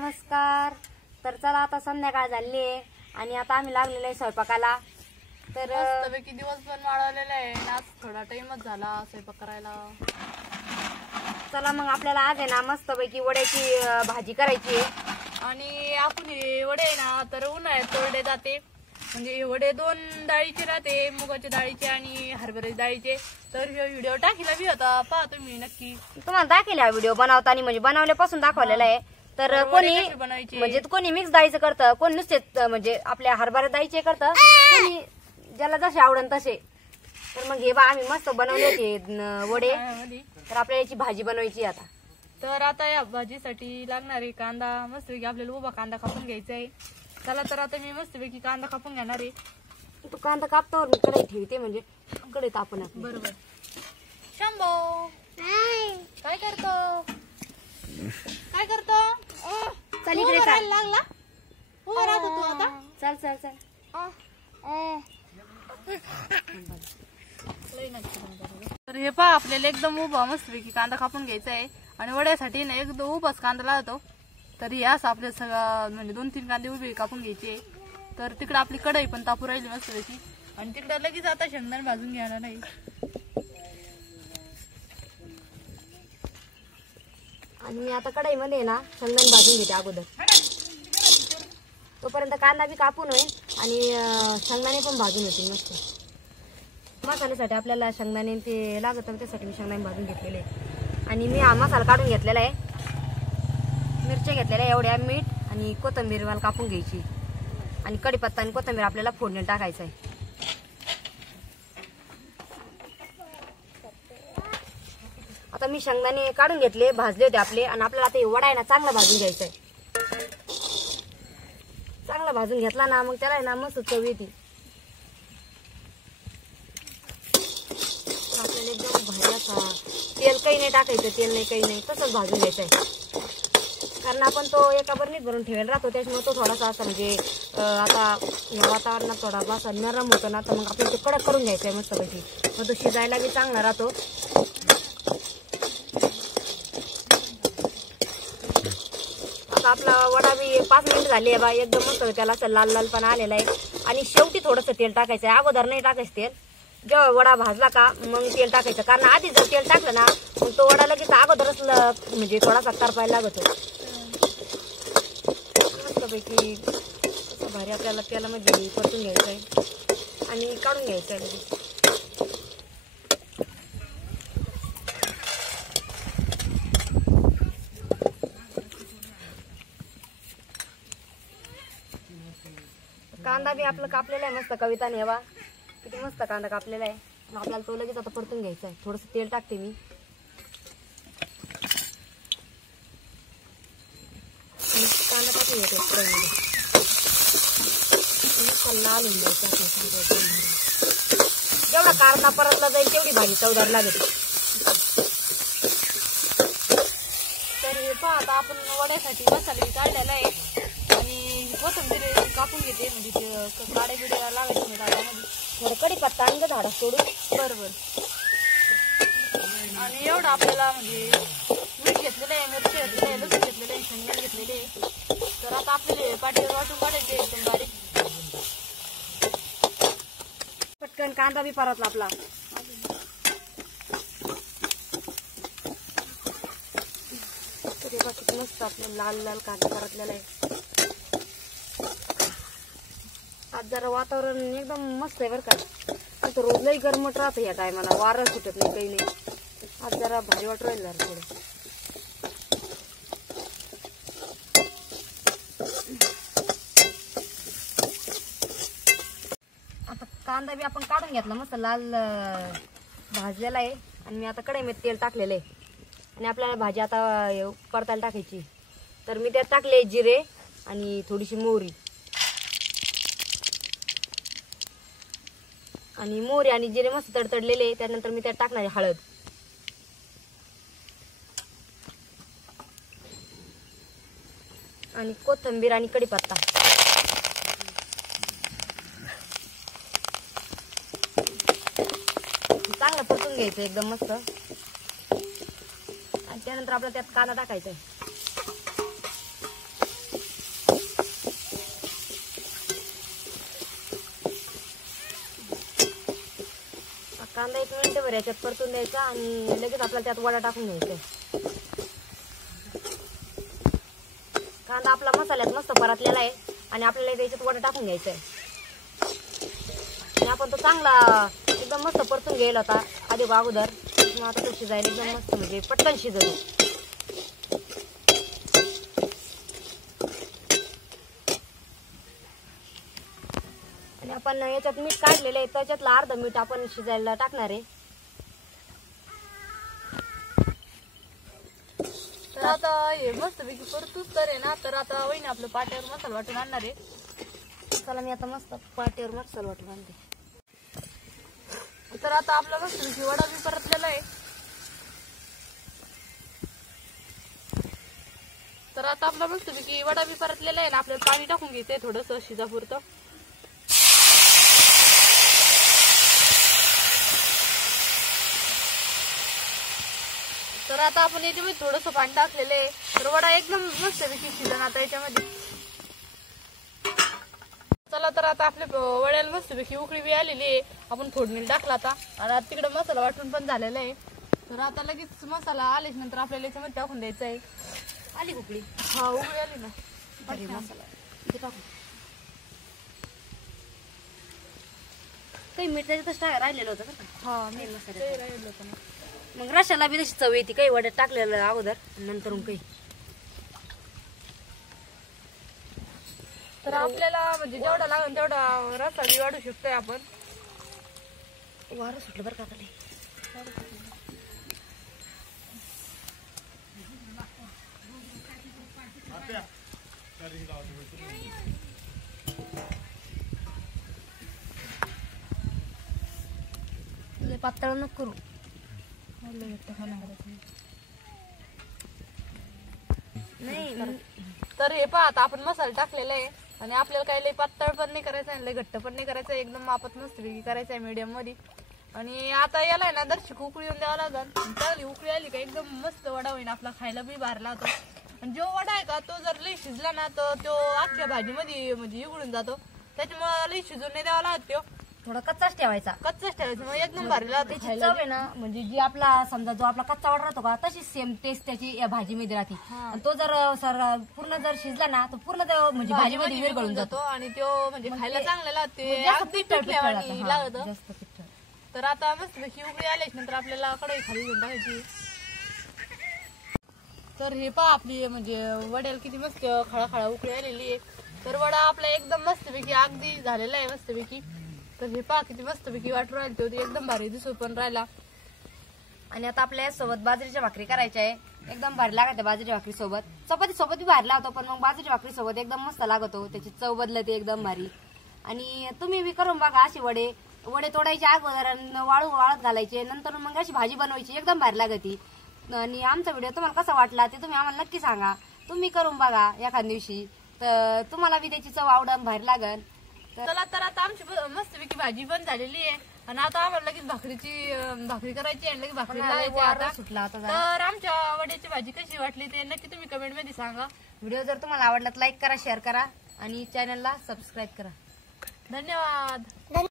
नमस्कार। तर चला आता संध्याकाळ झाली आहे आणि आता आम्ही लागलेलो आहे स्वयंपाकाला। तर मस्तपैकी दिवस पण वाढवलेला आहे, आज थोडा टाइमच झाला स्वयंपाक करायला। चला मग आपल्याला आज आहे ना मस्तपैकी वड्याची भाजी करायची आहे। आणि आपण हे वडे आहे ना तर उन्हाळ्यात तळले जाते, म्हणजे हे वडे दोन डाळीचे राहते, मुगाच्या डाळीचे आणि हरभऱ्याच्या डाळीचे। तर हे व्हिडिओ टाकला बी होता, पहा तुम्ही नक्की। तुम्हाला दाखवला व्हिडिओ बनवताना, म्हणजे बनवल्यापासून दाखवलेला आहे। तर कोणी म्हणजे कोणी मिक्स डाळीचं करतं, कोणी नुसते म्हणजे आपल्या हरभरा डाळीचे करतं, कोणी ज्याला जसे आवडन तसे। तर मग हे बा आम्ही मस्त बनवले होते वडे। तर आपल्याला याची भाजी बनवायची आता। तर आता या भाजीसाठी लागणारे कांदा मस्तपैकी आपल्याला उभा कांदा कापून घ्यायचा आहे। चला तर आता मी मस्तपैकी कांदा कापून घेणार आहे। तू कांदा कापतावर मी कढई ठेवते, म्हणजे कढई तापण बरोबर। शंभो काय करतो काय करतो? चल इकडे चल। लागला उभा राहतो तू आता। चल चल चल। तर हे पहा आपल्याला एकदम उभा मस्तपैकी कांदा कापून घ्यायचा आहे। आणि वड्यासाठी ना एकदम उभाच कांदा लागतो। तर हे असं आपल्या सगळं म्हणजे 2-3 कांदे उभे कापून घ्यायचे। तर तिकडे आपली कढई पण तापू राहिली मस्तपैकी, आणि तिकडे लगेच आता शेंगदाणे भाजून घ्यायला नाही। आणि मी आता कढईमध्ये ना शेंगदाणे भाजून घेते अगोदर, तोपर्यंत कांदा बी कापून होईल आणि शेंगदाणे पण भाजून होतील मस्त। मसाल्यासाठी आपल्याला शेंगदाणे ते लागत, त्यासाठी मी शेंगदाणे भाजून घेतलेले आहे। आणि मी हा मसाला काढून घेतलेला आहे, मिरच्या घेतलेल्या एवढ्या, मीठ आणि कोथिंबीर मला कापून घ्यायची, आणि कढीपत्ता आणि कोथिंबीर आपल्याला फोडणी टाकायचं आहे। आता मी शेंगदाणे काढून घेतले, भाजले होते आपले, आणि आपल्याला आता वडा आहे ना चांगला भाजून घ्यायचा आहे। चांगला भाजून घेतला ना मग त्याला आहे ना मस्त चव येते। आपल्याला एकदम भारी असा तेल काही नाही टाकायचं, तेल नाही काही नाही, तसंच भाजून घ्यायचं आहे। कारण आपण तो एका बरणीत भरून ठेवायला राहतो, त्याच्यामुळे तो थोडासा असा म्हणजे आता या वातावरणात थोडा असा नरम होतो ना, तर मग आपण ते कडक करून घ्यायचं आहे मस्तपैकी, मग तो शिजायला बी चांगला राहतो। आता आपला वडा बी 5 मिनिट झाली आहे बा, एकदम मस्त त्याला असं लाल लाल पण आलेला आहे। आणि शेवटी थोडंसं तेल टाकायचं आहे, अगोदर नाही टाकायचं तेल। जेव्हा वडा भाजला का मग तेल टाकायचं, कारण आधी जर तेल टाकलं ना मग तो वडा लगेच अगोदरच म्हणजे थोडासा करपायला लागतो। मस्तपैकी भारी आपल्याला तेलामध्ये परतून घ्यायचं आहे आणि काढून घ्यायचं आहे लगेच। कांदा बी आपलं कापलेला आहे मस्त कविताने, हेवा किती मस्त कांदा कापलेला आहे। आपल्याला तो लगेच आता परतून घ्यायचा आहे। थोडंसं तेल टाकते मी, कांदा टाकून घेते कढईमध्ये, लाल होऊन द्यायचा। जेवढा कांदा परतला जाईल तेवढी भाजी चवदार लागेल। तर हे पहा आता आपण वड्यासाठी मसाले काढलेला आहे, आणि कोथिंबीर कापून घेते, म्हणजे ते काड्या बिड्या लागायचं नाही दादामध्ये। थोडं कढीपत्ता आणि झाडा सोडून बरोबर। आणि एवढं आपल्याला म्हणजे मीठ घेतलेलं आहे, मिरची घेतलेली आहे, लसूण घेतलेलं आहे, शेंगदाणे घेतलेले आहे। तर आता आपल्याला पाटीवर वाटून काढायचे एकदम बारीक। पटकन कांदा बी परतला आपला। किती मस्त आपलं लाल लाल कांदा परतलेला आहे। आज जरा वातावरण एकदम मस्त आहे बरं का, आता रोज लई गरमट राहतं या टायमाला, वारं सुटत नाही काही नाही। आज जरा भारी वाटू राहिलं जरा थोडं। आता कांदा बी आपण काढून घेतला, मस्त लाल भाजलेला आहे। आणि मी आता कढईमध्ये तेल टाकलेलं आहे, आणि आपल्याला भाजी आता परतायला टाकायची। तर मी त्यात टाकले जिरे आणि थोडीशी मोहरी, आणि मोहरी आणि जिरे मस्त तडतडलेले। त्यानंतर मी त्यात टाकणार आहे हळद, आणि कोथिंबीर आणि कढीपत्ता। चांगलं परतून घ्यायचं एकदम मस्त, आणि त्यानंतर आपल्याला त्यात कांदा टाकायचा आहे। कांदा 1 मिनिटभर याच्यात परतून द्यायचा आणि लगेच आपल्याला त्यात वडा टाकून घ्यायचा. कांदा आपला मसाल्यात मस्त परतलेला आहे आणि आपल्याला त्याच्यात वडा टाकून घ्यायचा आहे. आणि आपण तो चांगला एकदम मस्त परतून घ्यायला होता आधी अगोदर. मग आता तो शिजायला एकदम मस्त म्हणजे पटकन शिजतो. आणि आपण याच्यात मीठ काढलेलं आहे, त्याच्यातलं अर्ध मीठ आपण शिजायला टाकणार आहे. तर आता हे मस्तपैकी परतूच तर आहे ना. तर आता वहिनी आपलं पाट्यावर मसाला वाटून आणणार आहे. चला मी आता मस्त पाट्यावर मसाला वाटून आणते. तर आता आपला मस्तपैकी वडा बी परतलेला आहे. तर आता आपला मस्तपैकी वडा बी परतलेला आहे ना. आपल्याला पाणी टाकून घ्यायचंय थोडंसं शिजापुरतं. तर आता आपण याच्यामध्ये थोडंसं पाणी टाकलेलं आहे. तर वडा एकदम मस्तपैकी शिजन आता याच्यामध्ये. चला तर आता आपल्या वड्याला मस्तपैकी उकळी बी आलेली आहे. आपण फोडणीला टाकला आता आणि आता तिकडे मसाला वाटून पण झालेला आहे. तर आता लगेच मसाला आल्याच नंतर आपल्याला याच्यामध्ये टाकून द्यायचा आहे. आली उकळी? हा उकळी आली ना. मसाला इथे टाकू. काही मीठ त्याच्यातच राहिलेलं होतं का? हा मी राहिलं होतं ना. मग रशाला बी तशी चव येते. काही वड्यात टाकलेलं अगोदर नंतर काही. तर आपल्याला म्हणजे जेवढा लागेल तेवढा रस्सा बी वाढू शकतोय आपण. वारं सुटलं बरं का आता लई. लई पातळ नको करू. नाही तर हे पहा आता आपण मसाला टाकलेला आहे आणि आपल्याला काही लई पातळ पण नाही करायचं आणि लई घट्ट पण नाही करायचं. एकदम मापात मस्तपैकी करायचं आहे मीडियम मध्ये. आणि आता याला आहे ना दर्शक उकळी येऊन द्यावं लागेल. चांगली उकळी आली का एकदम मस्त वडा होईल आपला. खायला बी बाहेरला होतो. आणि जो वडा आहे का तो जर लई शिजला ना तर तो अख्ख्या भाजीमध्ये म्हणजे उघडून जातो. त्याच्यामुळे लई शिजून नाही द्यावा लागत. तो थोडा कच्चाच ठेवायचा. कच्चाच ठेवायचं मग एकदम भारीला त्याची चव आहे ना म्हणजे जी आपला समजा जो आपला कच्चा वडा राहतो का तशी सेम टेस्ट त्याची या भाजीमध्ये राहते. आणि तो जर पूर्ण जर शिजला ना तर पूर्ण म्हणजे भाजीमध्ये विरघळून जातो आणि तो म्हणजे खायला चांगला लागते. जास्त अगदी पिठळ पिठल्यावाणी लागत. जास्त पिठळ. तर आता मस्तपैकी उकळी आल्याच नंतर आपल्याला कढई खाली घेऊन टाकायची. तर हे पहा आपली म्हणजे वड्याला किती मस्त खळाखळा उकळी आलेली आहे. तर वडा आपला एकदम मस्तपैकी अगदी झालेला आहे मस्तपैकी. तर हे पहा किती मस्तपैकी वाटून राहिले ते एकदम भारी दिसू पण राहिला. आणि आता आपल्या सोबत बाजरीच्या भाकरी करायच्या आहे. एकदम भारी लागते बाजरीच्या भाकरी सोबत. चपाती सोबत बी भारी लावतो पण मग बाजरीच्या भाकरी सोबत एकदम मस्त लागतो. त्याची चव बदलते एकदम भारी. आणि तुम्ही बी करून बघा अशी वडे. वडे तोडायचे अगोदर वाळत घालायचे नंतर मग अशी भाजी बनवायची एकदम भारी लागते. आणि आमचा व्हिडिओ तुम्हाला कसा वाटला ते तुम्ही आम्हाला नक्की सांगा. तुम्ही करून बघा एखाद दिवशी तर तुम्हाला बी त्याची चव आवडून भारी लागल. चला तर आता आमची मस्तपैकी भाजी पण झालेली आहे आणि आता आम्हाला लगेच भाकरी करायची आणि लगेच भाकरी लावायची आता सुटला आता. तर आमच्या वड्याची भाजी कशी वाटली ते नक्की तुम्ही कमेंट मध्ये सांगा. व्हिडिओ जर तुम्हाला आवडला तर लाईक करा, शेअर करा आणि चॅनलला सबस्क्राईब करा. धन्यवाद.